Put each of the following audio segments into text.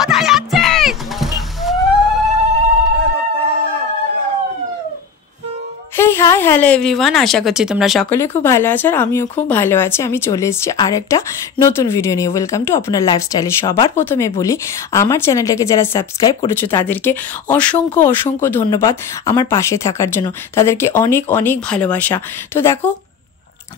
কোথায় যাচ্ছিস? Hey hi hello everyone, আশা করছি তোমরা সকলে খুব ভালো আছো আর আমিও খুব ভালো আছি। আমি চলে এসেছি আর একটা নতুন ভিডিও নিয়ে। ওয়েলকাম টু আপনার লাইফস্টাইলে। সবার প্রথমে বলি, আমার চ্যানেলটাকে যারা সাবস্ক্রাইব করেছো তাদেরকে অসংখ্য অসংখ্য ধন্যবাদ আমার পাশে থাকার জন্য। তাদেরকে অনেক অনেক ভালোবাসা। তো দেখো,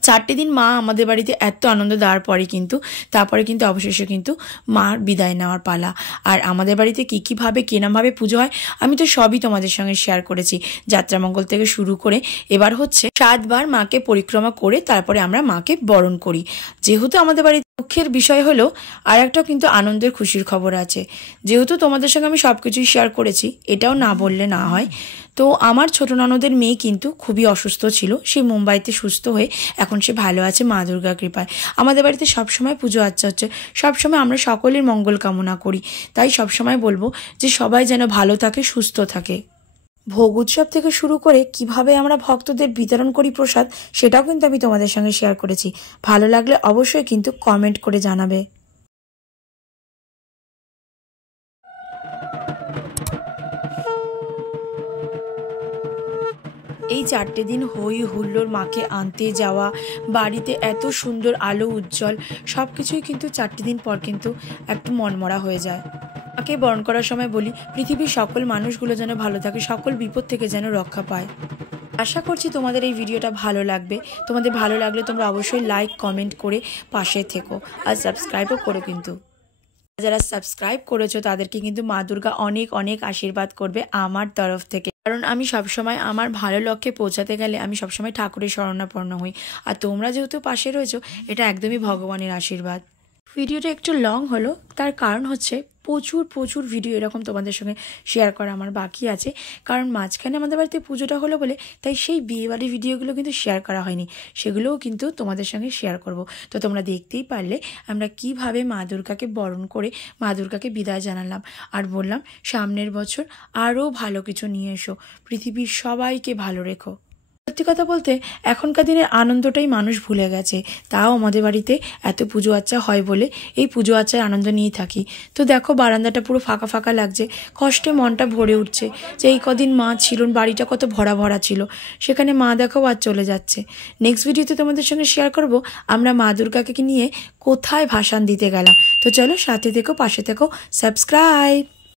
4টে দিন মা আমাদের বাড়িতে এত আনন্দ দেওয়ার পরে কিন্তু তারপরে কিন্তু অবশেষে কিন্তু মার বিদায় নেওয়ার পালা। আর আমাদের বাড়িতে কীভাবে কেরমভাবে পুজো হয় আমি তো সবই তোমাদের সঙ্গে শেয়ার করেছি। যাত্রামঙ্গল থেকে শুরু করে এবার হচ্ছে 7বার মাকে পরিক্রমা করে তারপরে আমরা মাকে বরণ করি। যেহেতু আমাদের বাড়িতে দুঃখের বিষয় হলো, আর একটাও কিন্তু আনন্দের খুশির খবর আছে। যেহেতু তোমাদের সঙ্গে আমি সব কিছুই শেয়ার করেছি, এটাও না বললে না হয়। তো আমার ছোট ননদের মেয়ে কিন্তু খুবই অসুস্থ ছিল। সে মুম্বাইতে সুস্থ হয়ে এখন সে ভালো আছে মা দুর্গার কৃপায়। আমাদের বাড়িতে সবসময় পুজো আচ্ছা হচ্ছে, সবসময় আমরা সকলের মঙ্গল কামনা করি। তাই সবসময় বলবো যে সবাই যেন ভালো থাকে, সুস্থ থাকে। ভোগ উৎসব থেকে শুরু করে কিভাবে আমরা ভক্তদের বিতরণ করি প্রসাদ, সেটাও কিন্তু আমি তোমাদের সঙ্গে শেয়ার করেছি। ভালো লাগলে অবশ্যই কিন্তু কমেন্ট করে জানাবে। এই 4টে দিন হই হুল্লোড়, মাকে আনতে যাওয়া, বাড়িতে এত সুন্দর আলো উজ্জ্বল, সব কিছুই কিন্তু 4টে দিন পর কিন্তু একটু মনমরা হয়ে যায়। মাকে বরণ করার সময় বলি, পৃথিবীর সকল মানুষগুলো যেন ভালো থাকে, সকল বিপদ থেকে যেন রক্ষা পায়। আশা করছি তোমাদের এই ভিডিওটা ভালো লাগবে। তোমাদের ভালো লাগলে তোমরা অবশ্যই লাইক কমেন্ট করে পাশে থেকো আর সাবস্ক্রাইবও করো। কিন্তু যারা সাবস্ক্রাইব করেছো তাদেরকে কিন্তু মা দুর্গা অনেক অনেক আশীর্বাদ করবে আমার তরফ থেকে। কারণ আমি সবসময় আমার ভালো লক্ষ্যে পৌঁছাতে গেলে আমি সবসময় ঠাকুরের শরণাপন্ন হই। আর তোমরা যেহেতু পাশে রয়েছো, এটা একদমই ভগবানের আশীর্বাদ। ভিডিওটা একটু লং হলো, তার কারণ হচ্ছে প্রচুর প্রচুর ভিডিও এরকম তোমাদের সঙ্গে শেয়ার করা আমার বাকি আছে। কারণ মাঝখানে আমাদের বাড়িতে পুজোটা হলো বলে তাই সেই বিয়েবাড়ির ভিডিওগুলো কিন্তু শেয়ার করা হয়নি, সেগুলোও কিন্তু তোমাদের সঙ্গে শেয়ার করব। তো তোমরা দেখতেই পারলে আমরা কিভাবে মা দুর্গাকে বরণ করে মা দুর্গাকে বিদায় জানালাম আর বললাম সামনের বছর আরও ভালো কিছু নিয়ে এসো, পৃথিবীর সবাইকে ভালো রেখো। সত্যি কথা বলতে এখনকার দিনের আনন্দটাই মানুষ ভুলে গেছে। তাও আমাদের বাড়িতে এত পুজো আচ্চা হয় বলে এই পুজো আচ্চার আনন্দ নিয়েই থাকি। তো দেখো, বারান্দাটা পুরো ফাঁকা ফাঁকা লাগছে, কষ্টে মনটা ভরে উঠছে যে এই কদিন মা ছিল, বাড়িটা কত ভরা ভরা ছিল, সেখানে মা দেখো আর চলে যাচ্ছে। নেক্সট ভিডিওতে তোমাদের সঙ্গে শেয়ার করব আমরা মা দুর্গাকে নিয়ে কোথায় ভাসান দিতে গেলাম। তো চলো, সাথে থেকো, পাশে থেকো, সাবস্ক্রাইব।